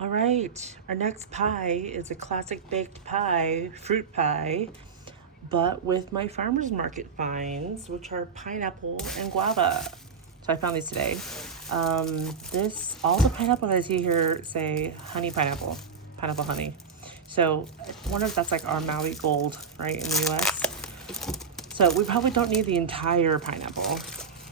All right, our next pie is a classic baked pie, fruit pie, but with my farmer's market finds, which are pineapple and guava. So I found these today. All the pineapple I see here say honey pineapple, pineapple honey. So I wonder if that's like our Maui Gold, right, in the US. So we probably don't need the entire pineapple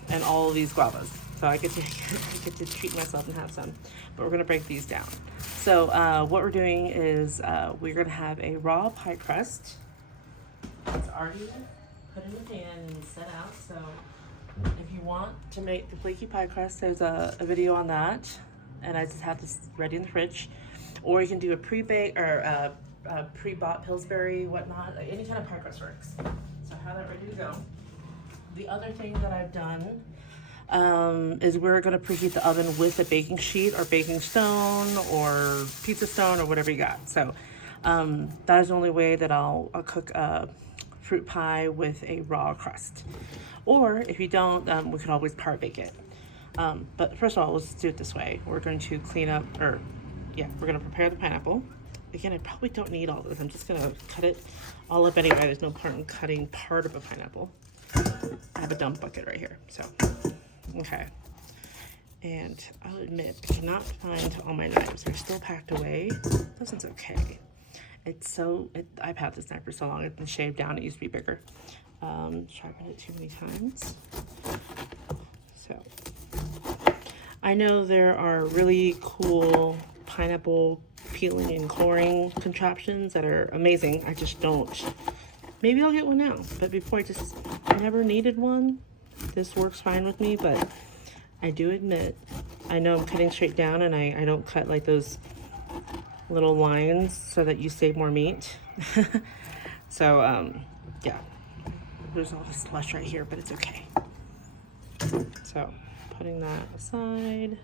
and all of these guavas. So I get to I get to treat myself and have some. But we're gonna break these down. So what we're doing is we're gonna have a raw pie crust. It's already put in the pan and set out. So if you want to make the flaky pie crust, there's a video on that, and I just have this ready in the fridge. Or you can do a pre-bake or pre-bought Pillsbury, whatnot. Like any kind of pie crust works. So I have that ready to go. The other thing that I've done is we're gonna preheat the oven with a baking sheet or baking stone or pizza stone or whatever you got. So that is the only way that I'll cook a fruit pie with a raw crust. Or if you don't, we could always part bake it. But first of all, let's do it this way. We're going to clean up, we're gonna prepare the pineapple. Again, I probably don't need all this. I'm just gonna cut it all up anyway. There's no point in cutting part of a pineapple. I have a dump bucket right here, so, okay. And I'll admit, I cannot find all my knives. They're still packed away. This one's okay. I've had this knife for so long, it's been shaved down. It used to be bigger. Sharpened it too many times. So, I know there are really cool pineapple peeling and coring contraptions that are amazing. I just don't. Maybe I'll get one now, but before I never needed one. This works fine with me, but I do admit, I know I'm cutting straight down and I don't cut like those little lines so that you save more meat. So, yeah, there's all this slush right here, but it's okay. So, putting that aside.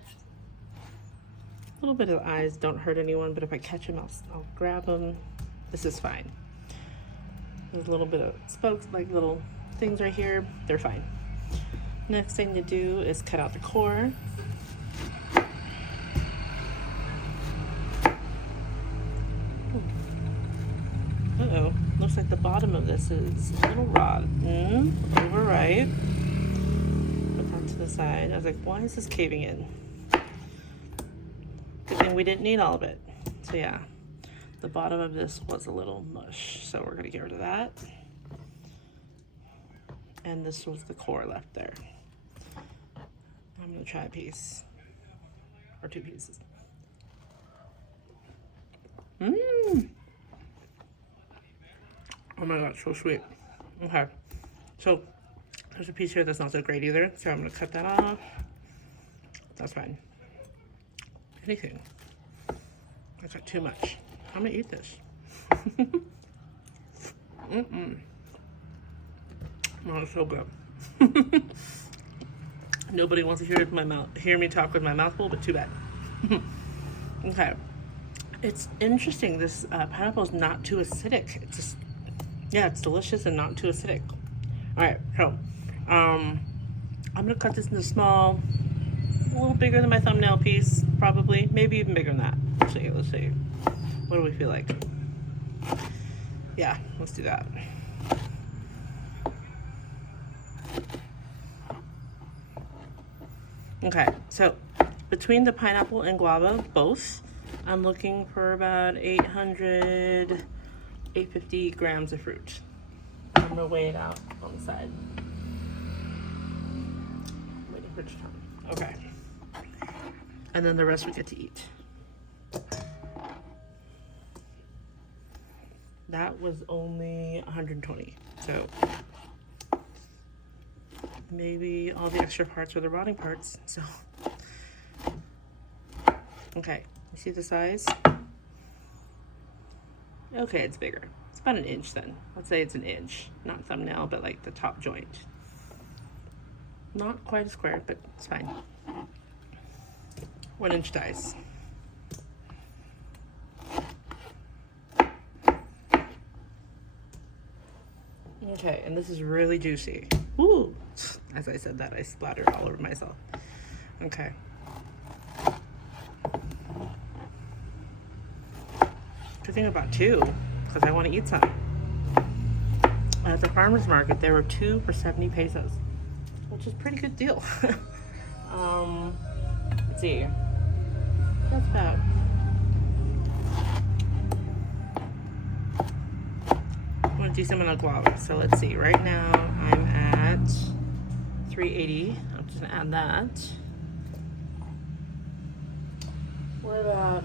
A little bit of the eyes don't hurt anyone, but if I catch them, I'll grab them. This is fine. There's a little bit of spokes, like little things right here. They're fine. Next thing to do is cut out the core. Uh-oh, looks like the bottom of this is a little rotten. Overripe. Put that to the side. I was like, why is this caving in? Good thing we didn't need all of it. So yeah, the bottom of this was a little mush, so we're gonna get rid of that. And this was the core left there. I'm gonna try a piece, or two pieces. Mmm. Oh my god, so sweet. Okay, so there's a piece here that's not so great either, so I'm gonna cut that off. That's fine. Anything. I got too much. I'm gonna eat this. Oh, it's so good. Nobody wants to hear me talk with my mouth full, but too bad. Okay. It's interesting. This pineapple is not too acidic. It's just, yeah, it's delicious and not too acidic. All right, so I'm gonna cut this into small, a little bigger than my thumbnail piece, probably, maybe even bigger than that. Let's see. What do we feel like? Yeah, let's do that. Okay, so between the pineapple and guava, both, I'm looking for about 850 grams of fruit. I'm gonna weigh it out on the side. Waiting for it to come. Okay. And then the rest we get to eat. That was only 120, so maybe all the extra parts are the rotting parts, so. Okay, you see the size? Okay, it's bigger. It's about an inch then. Let's say it's an inch, not thumbnail, but like the top joint. Not quite a square, but it's fine. 1 inch dice. Okay, and this is really juicy. Ooh, as I said that, I splattered all over myself. Okay. actually thinking about 2 because I want to eat some. At the farmer's market, there were 2 for 70 pesos, which is a pretty good deal. Let's see. That's about... I want to do some on a guava. So let's see. Right now, I'm at 380. I'm just going to add that. What about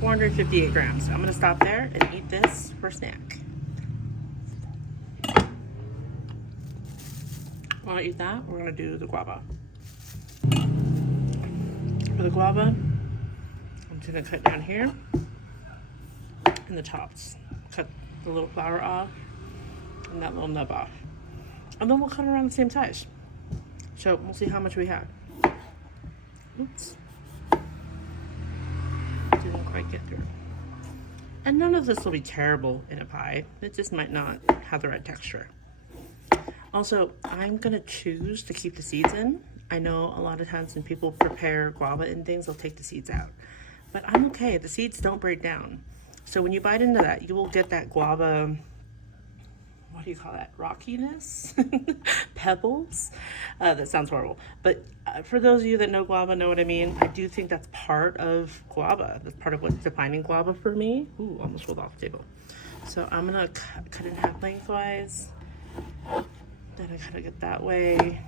458 grams? So I'm going to stop there and eat this for snack. While I eat that, we're going to do the guava. For the guava, I'm just going to cut down here in the tops. Cut the little flower off and that little nub off. And then we'll cut around the same size. So we'll see how much we have. Oops. Didn't quite get through. And none of this will be terrible in a pie. It just might not have the right texture. Also, I'm gonna choose to keep the seeds in. I know a lot of times when people prepare guava and things, they'll take the seeds out. But I'm okay, the seeds don't break down. So when you bite into that, you will get that guava, what do you call that, rockiness? Pebbles? That sounds horrible. But for those of you that know guava, know what I mean. I do think that's part of guava. That's part of what's defining guava for me. Ooh, almost rolled off the table. So I'm gonna cut it in half lengthwise. Then I kind of get that way.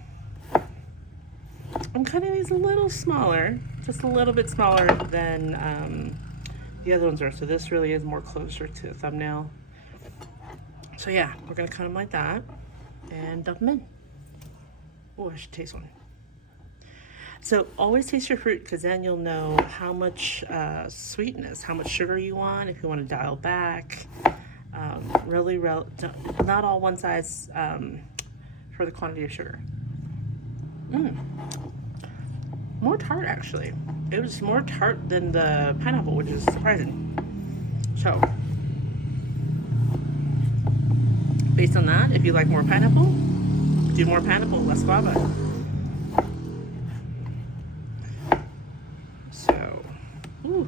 I'm cutting these a little smaller, just a little bit smaller than the other ones are. So this really is more closer to the thumbnail. So yeah, we're gonna cut them like that and dump them in. Oh, I should taste one. So always taste your fruit because then you'll know how much sweetness, how much sugar you want, if you want to dial back. Not all one size for the quantity of sugar. More tart actually. It was more tart than the pineapple, which is surprising. So, based on that, if you like more pineapple, do more pineapple, less guava. So, ooh.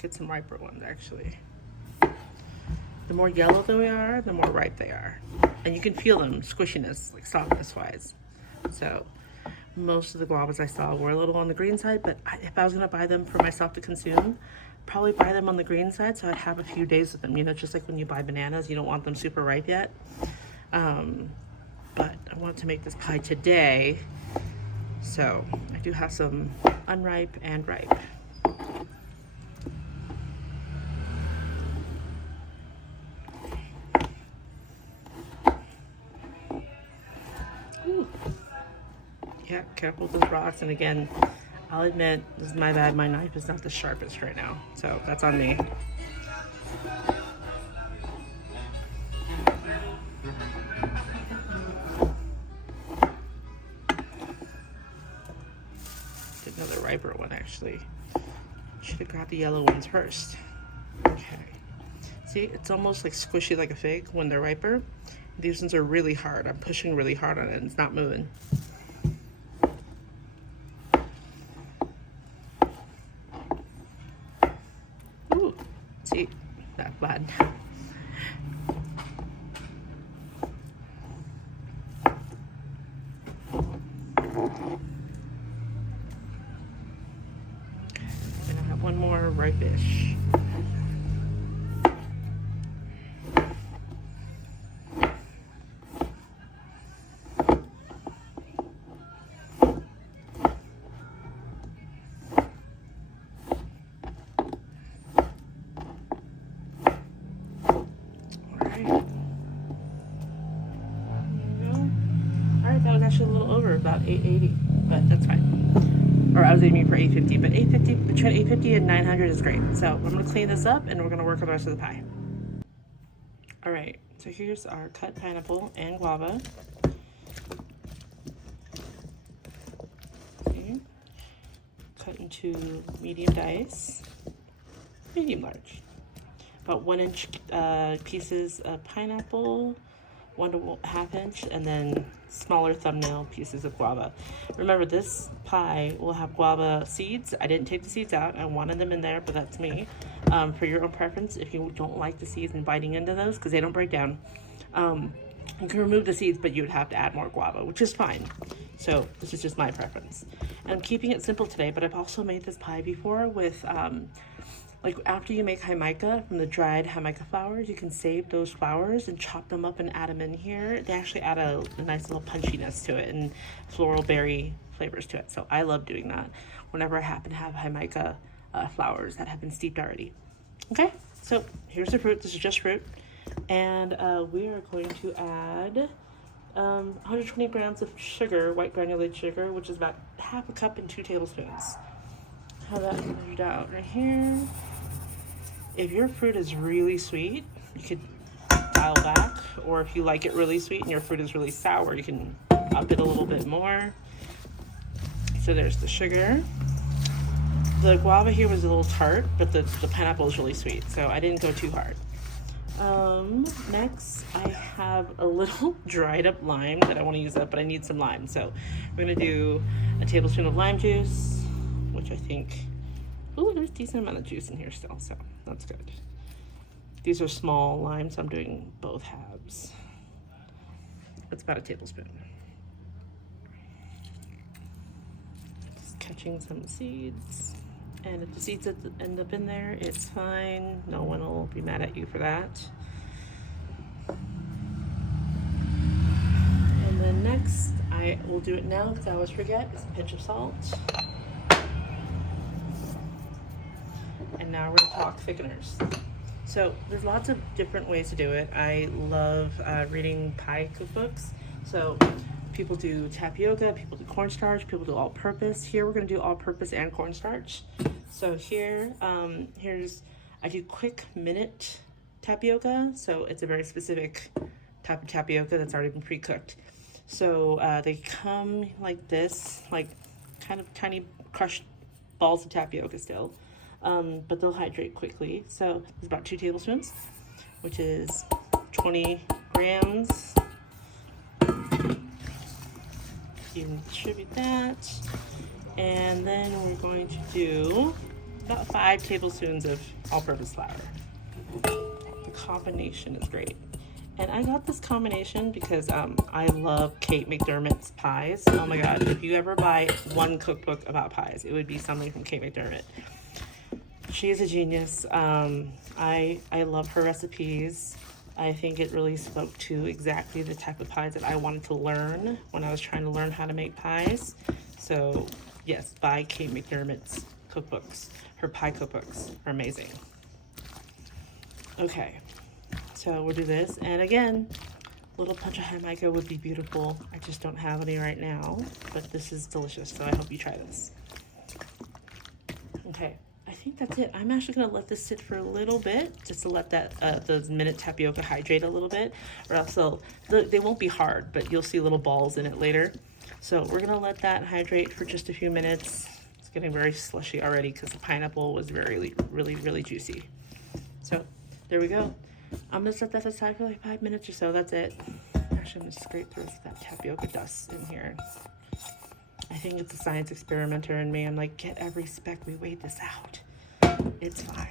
Get some riper ones actually. The more yellow they are, the more ripe they are. And you can feel them, squishiness, like softness wise. So most of the guavas I saw were a little on the green side, but if I was gonna buy them for myself to consume, probably buy them on the green side so I'd have a few days with them. You know, just like when you buy bananas, you don't want them super ripe yet. But I wanted to make this pie today, so I do have some unripe and ripe. Yeah, careful with those rocks. And again, I'll admit, this is my bad. My knife is not the sharpest right now, so that's on me. Get another riper one, actually. Should have got the yellow ones first. Okay. See, it's almost like squishy like a fig when they're riper. These ones are really hard. I'm pushing really hard on it and it's not moving. Ooh, see, that flattened. And I have one more ripe-ish. Actually a little over, about 880, but that's fine. Or I was aiming for 850, but 850, between 850 and 900 is great. So I'm gonna clean this up and we're gonna work on the rest of the pie. All right, so here's our cut pineapple and guava. Okay. Cut into medium dice, medium large. about 1 inch pieces of pineapple, 1 to 1/2 inch, and then smaller thumbnail pieces of guava. Remember, this pie will have guava seeds. I didn't take the seeds out. I wanted them in there, but that's me. For your own preference, if you don't like the seeds and biting into those, because they don't break down, you can remove the seeds, but you would have to add more guava, which is fine. So this is just my preference. And I'm keeping it simple today, but I've also made this pie before with like after you make jamaica from the dried jamaica flowers, you can save those flowers and chop them up and add them in here. They actually add a nice little punchiness to it and floral berry flavors to it. So I love doing that whenever I happen to have jamaica flowers that have been steeped already. Okay, so here's the fruit. This is just fruit. And we are going to add 120 grams of sugar, white granulated sugar, which is about 1/2 cup and 2 tablespoons. Have that measured out right here. If your fruit is really sweet, you could dial back, or if you like it really sweet and your fruit is really sour, you can up it a little bit more. So there's the sugar. The guava here was a little tart, but the pineapple is really sweet, so I didn't go too hard. Next I have a little dried up lime that I want to use up, but I need some lime. So we're going to do a tablespoon of lime juice, which I think, ooh, there's a decent amount of juice in here still, so that's good. These are small limes, so I'm doing both halves. That's about a tablespoon. Just catching some seeds. And if the seeds end up in there, it's fine. No one will be mad at you for that. And then next, I will do it now because I always forget, is a pinch of salt. And now we're gonna talk thickeners. So there's lots of different ways to do it. I love reading pie cookbooks. So people do tapioca, people do cornstarch, people do all-purpose. Here we're gonna do all-purpose and cornstarch. So here, I do quick minute tapioca. So it's a very specific type of tapioca that's already been pre-cooked. So they come like this, like kind of tiny crushed balls of tapioca still, but they'll hydrate quickly. So it's about 2 tablespoons, which is 20 grams. You can distribute that. And then we're going to do about 5 tablespoons of all-purpose flour. The combination is great. And I got this combination because I love Kate McDermott's pies. Oh my God, if you ever buy one cookbook about pies, it would be something from Kate McDermott. She is a genius. I love her recipes. I think it really spoke to exactly the type of pies that I wanted to learn when I was trying to learn how to make pies. So yes, buy Kate McDermott's cookbooks. Her pie cookbooks are amazing. Okay, so we'll do this. And again, a little punch of jamaica would be beautiful. I just don't have any right now, but this is delicious, so I hope you try this. Okay, I think that's it. I'm actually gonna let this sit for a little bit, just to let that the minute tapioca hydrate a little bit, or else they won't be hard, but you'll see little balls in it later. So we're gonna let that hydrate for just a few minutes. It's getting very slushy already because the pineapple was really juicy. So there we go. I'm gonna set that aside for like 5 minutes or so. That's it. Actually, I'm gonna scrape the rest of that tapioca dust in here. I think it's a science experimenter in me. I'm like, get every speck. We weighed this out. It's fine.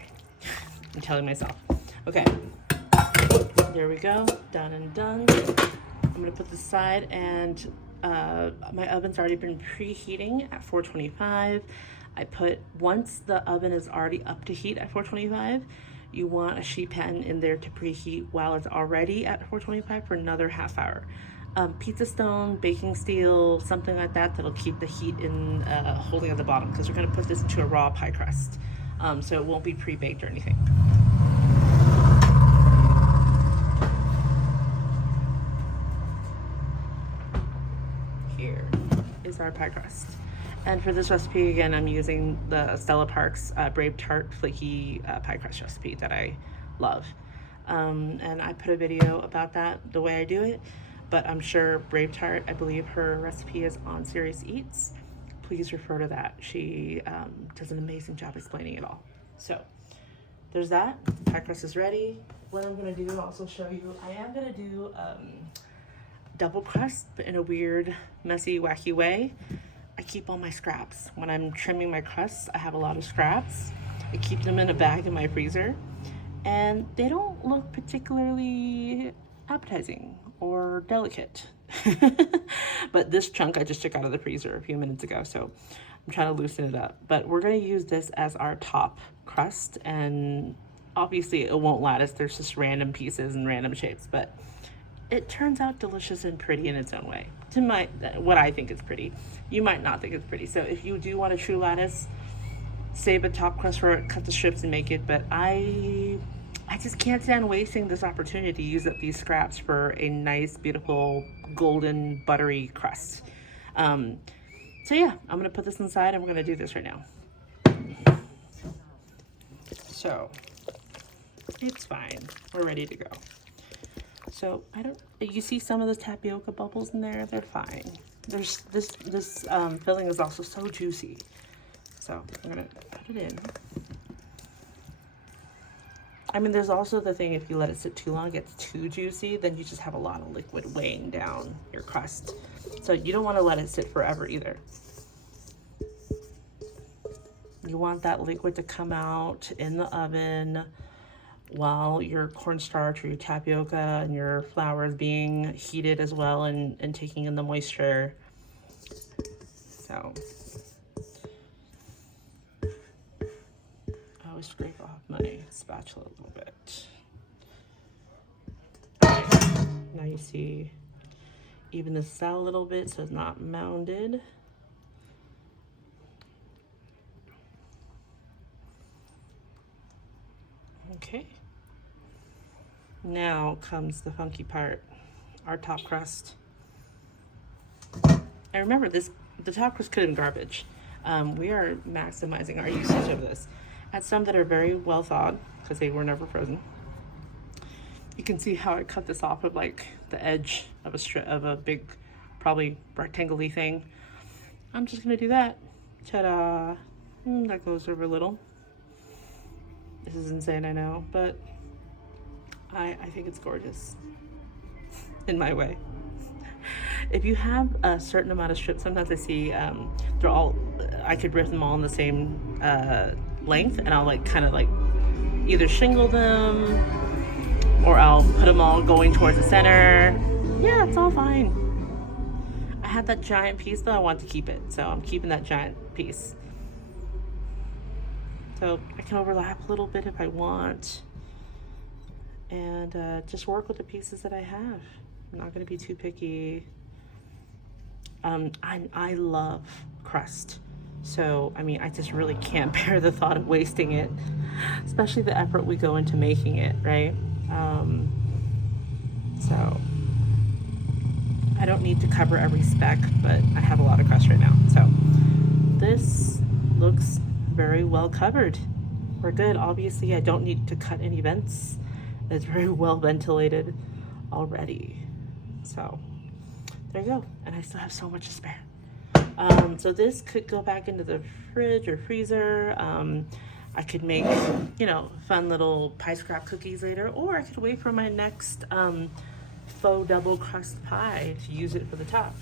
I'm telling myself. Okay. There we go. Done and done. I'm gonna put this aside, and my oven's already been preheating at 425. Once the oven is already up to heat at 425, you want a sheet pan in there to preheat while it's already at 425 for another half hour. Pizza stone, baking steel, something like that, that'll keep the heat in holding at the bottom, because we're gonna put this into a raw pie crust. So it won't be pre-baked or anything. Here is our pie crust. And for this recipe, again, I'm using the Stella Parks Brave Tart Flaky pie crust recipe that I love. And I put a video about that, the way I do it, but I'm sure Brave Tart, I believe her recipe is on Serious Eats. Please refer to that. She does an amazing job explaining it all. So there's that. Pie crust is ready. What I'm gonna do, I'll also show you, I am gonna do double crust, but in a weird, messy, wacky way. I keep all my scraps. When I'm trimming my crusts, I have a lot of scraps. I keep them in a bag in my freezer, and they don't look particularly appetizing or delicate. But this chunk I just took out of the freezer a few minutes ago, so I'm trying to loosen it up. But we're gonna use this as our top crust, and obviously it won't lattice. There's just random pieces and random shapes, but it turns out delicious and pretty in its own way. To what I think is pretty. You might not think it's pretty. So if you do want a true lattice, save a top crust for it, cut the strips and make it. But I just can't stand wasting this opportunity to use up these scraps for a nice, beautiful, golden, buttery crust. So yeah, I'm gonna put this inside and we're gonna do this right now. So it's fine. We're ready to go. So you see some of the tapioca bubbles in there? They're fine. There's this filling is also so juicy. So I'm gonna put it in. I mean, there's also the thing, if you let it sit too long, it gets too juicy, then you just have a lot of liquid weighing down your crust. So you don't want to let it sit forever either. You want that liquid to come out in the oven while your cornstarch or your tapioca and your flour is being heated as well and taking in the moisture. So I always scrape off my spatula a little bit. Okay. Now you see, even this out a little bit so it's not mounded. Okay. Now comes the funky part, our top crust. And remember, the top crust could have been garbage. We are maximizing our usage of this. Add some that are very well thawed because they were never frozen. You can see how I cut this off of like the edge of a big, probably rectangle-y thing. I'm just gonna do that. Ta-da! That goes over a little. This is insane, I know, but I think it's gorgeous in my way. If you have a certain amount of strips, sometimes I see I could rip them all in the same length, and I'll kind of either shingle them or I'll put them all going towards the center. Yeah, it's all fine. I had that giant piece though, I want to keep it, so I'm keeping that giant piece. So I can overlap a little bit if I want, and just work with the pieces that I have. I'm not going to be too picky. I love crust, so I mean, I just really can't bear the thought of wasting it, especially the effort we go into making it, right? So I don't need to cover every speck, but I have a lot of crust right now. So this looks very well covered. We're good. Obviously, I don't need to cut any vents. It's very well ventilated already. So there you go. And I still have so much to spare. So this could go back into the fridge or freezer. I could make, fun little pie scrap cookies later, or I could wait for my next faux double crust pie to use it for the top.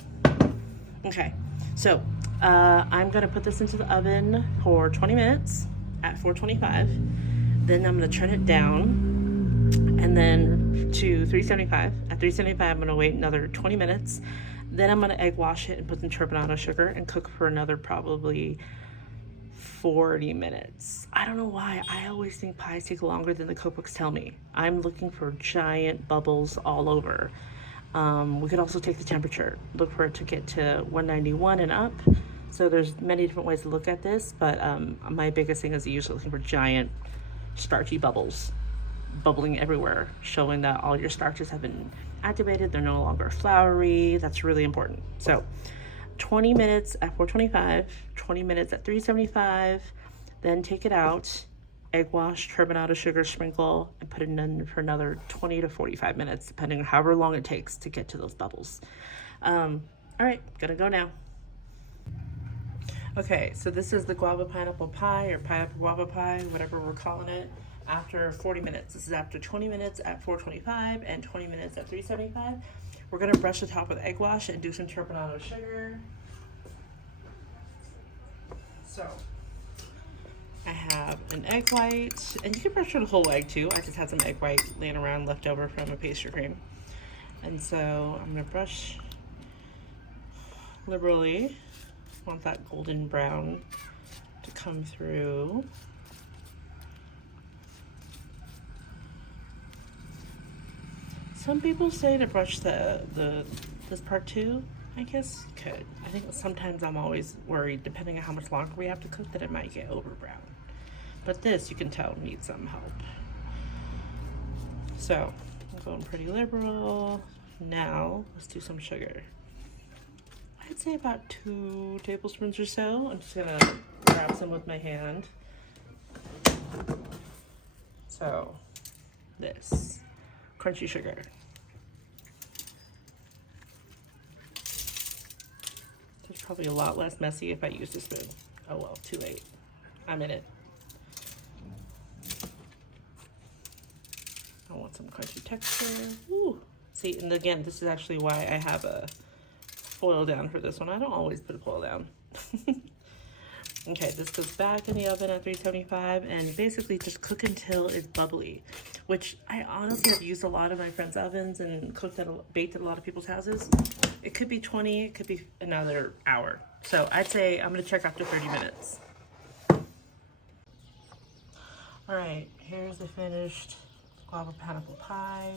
Okay, so I'm gonna put this into the oven for 20 minutes at 425. Then I'm gonna turn it down and then to 375. At 375, I'm gonna wait another 20 minutes. Then I'm gonna egg wash it and put some turbinado sugar and cook for another probably 40 minutes. I don't know why. I always think pies take longer than the cookbooks tell me. I'm looking for giant bubbles all over. We could also take the temperature, look for it to get to 191 and up. So there's many different ways to look at this, but my biggest thing is usually looking for giant starchy bubbles bubbling everywhere, showing that all your starches have been activated. They're no longer floury. That's really important. So 20 minutes at 425, 20 minutes at 375, then take it out, egg wash, turbinado sugar, sprinkle, and put it in for another 20 to 45 minutes, depending on however long it takes to get to those bubbles. All right, gonna go now. Okay, so this is the guava pineapple pie, or pineapple guava pie, whatever we're calling it. after 40 minutes. This is after 20 minutes at 425 and 20 minutes at 375. We're gonna brush the top with egg wash and do some turbinado sugar. So I have an egg white, and you can brush with a whole egg too. I just had some egg white laying around left over from a pastry cream. And so I'm gonna brush liberally. Want that golden brown to come through. Some people say to brush this part too. I guess you could. I think sometimes I'm always worried, depending on how much longer we have to cook, that it might get over brown. But this, you can tell, needs some help. So I'm going pretty liberal. Now let's do some sugar. I'd say about 2 tablespoons or so. I'm just gonna grab some with my hand. So this crunchy sugar. It's probably a lot less messy if I used a spoon. Oh well, too late. I'm in it. I want some crunchy texture. Ooh. See, and again, this is actually why I have a foil down for this one. I don't always put a foil down. Okay, this goes back in the oven at 375 and basically just cook until it's bubbly, which I honestly have used a lot of my friends' ovens and baked at a lot of people's houses. It could be 20, it could be another hour. So I'd say I'm gonna check after 30 minutes. All right, here's the finished guava pineapple pie.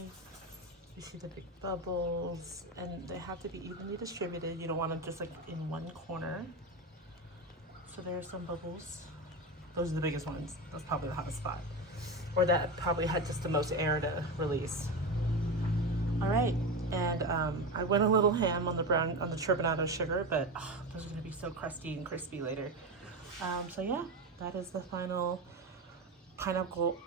You see the big bubbles, and they have to be evenly distributed. You don't want them just like in one corner. So there's some bubbles. Those are the biggest ones. That's probably the hottest spot. Or that probably had just the most air to release. All right, and I went a little ham on the turbinado sugar, but those are gonna be so crusty and crispy later. So yeah, that is the final pineapple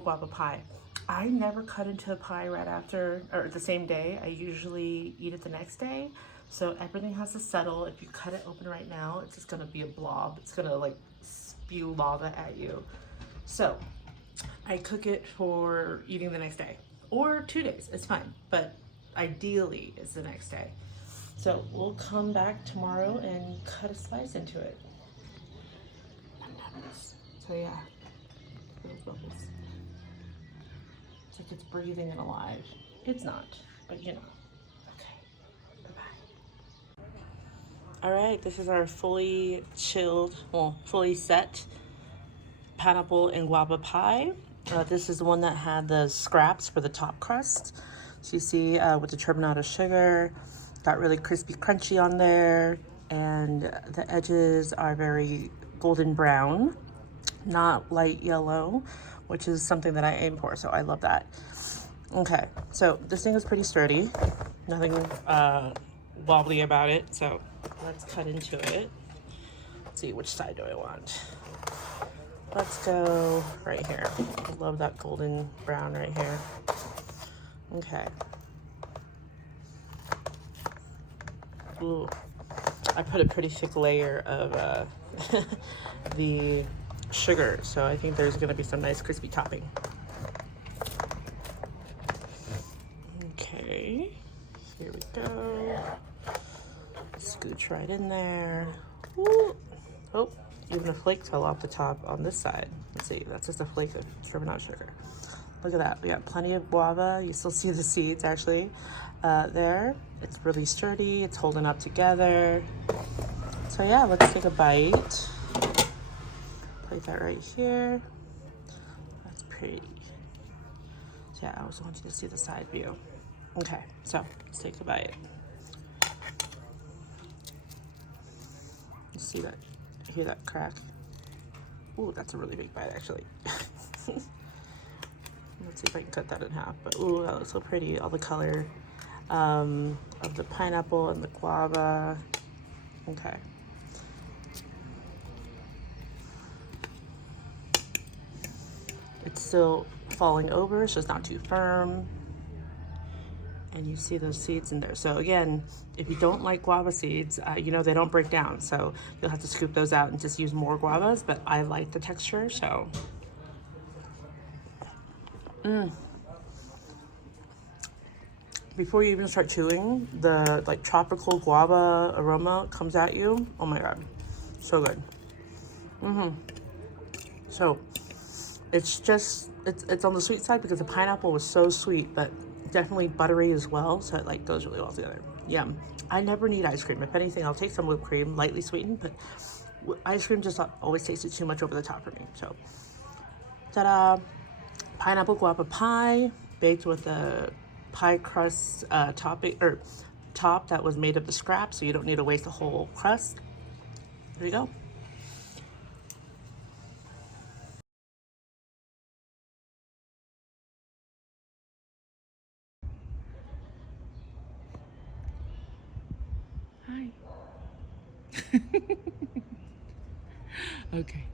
guava pie. I never cut into a pie right after, or the same day. I usually eat it the next day. So everything has to settle. If you cut it open right now, it's just gonna be a blob. It's gonna like spew lava at you. So I cook it for eating the next day or 2 days, it's fine. But ideally it's the next day. So we'll come back tomorrow and cut a slice into it. So yeah, those bubbles. It's like it's breathing and alive. It's not, but you know. All right, this is our fully chilled, well, fully set pineapple and guava pie. This is the one that had the scraps for the top crust. So you see with the turbinado sugar, got really crispy, crunchy on there, and the edges are very golden brown, not light yellow, which is something that I aim for, so I love that. Okay, so this thing is pretty sturdy, nothing wobbly about it, so let's cut into it. Let's see, which side do I want? Let's go right here. I love that golden brown right here. Okay. Ooh, I put a pretty thick layer of the sugar, so I think there's gonna be some nice crispy topping. Okay, here we go. Scooch right in there. Ooh. Oh, even a flake fell off the top on this side. Let's see, that's just a flake of turbinado sugar. Look at that, we got plenty of guava. You still see the seeds actually there. It's really sturdy, it's holding up together. So yeah, let's take a bite. Place that right here. That's pretty. So yeah, I also want you to see the side view. Okay, so let's take a bite. You see that? Hear that crack? Ooh, that's a really big bite actually. Let's see if I can cut that in half. But ooh, that looks so pretty. All the color of the pineapple and the guava. Okay. It's still falling over, so it's not too firm. And you see those seeds in there. So again, if you don't like guava seeds, you know, they don't break down. So you'll have to scoop those out and just use more guavas, but I like the texture, so. Before you even start chewing, the like tropical guava aroma comes at you. Oh my god, so good. So it's on the sweet side because the pineapple was so sweet, but definitely buttery as well. So it like goes really well together. Yum. I never need ice cream. If anything, I'll take some whipped cream, lightly sweetened, but ice cream just always tasted too much over the top for me. So, ta-da! Pineapple guava pie baked with a pie crust topping or top that was made of the scraps, so you don't need to waste a whole crust. There you go. Hi. Okay.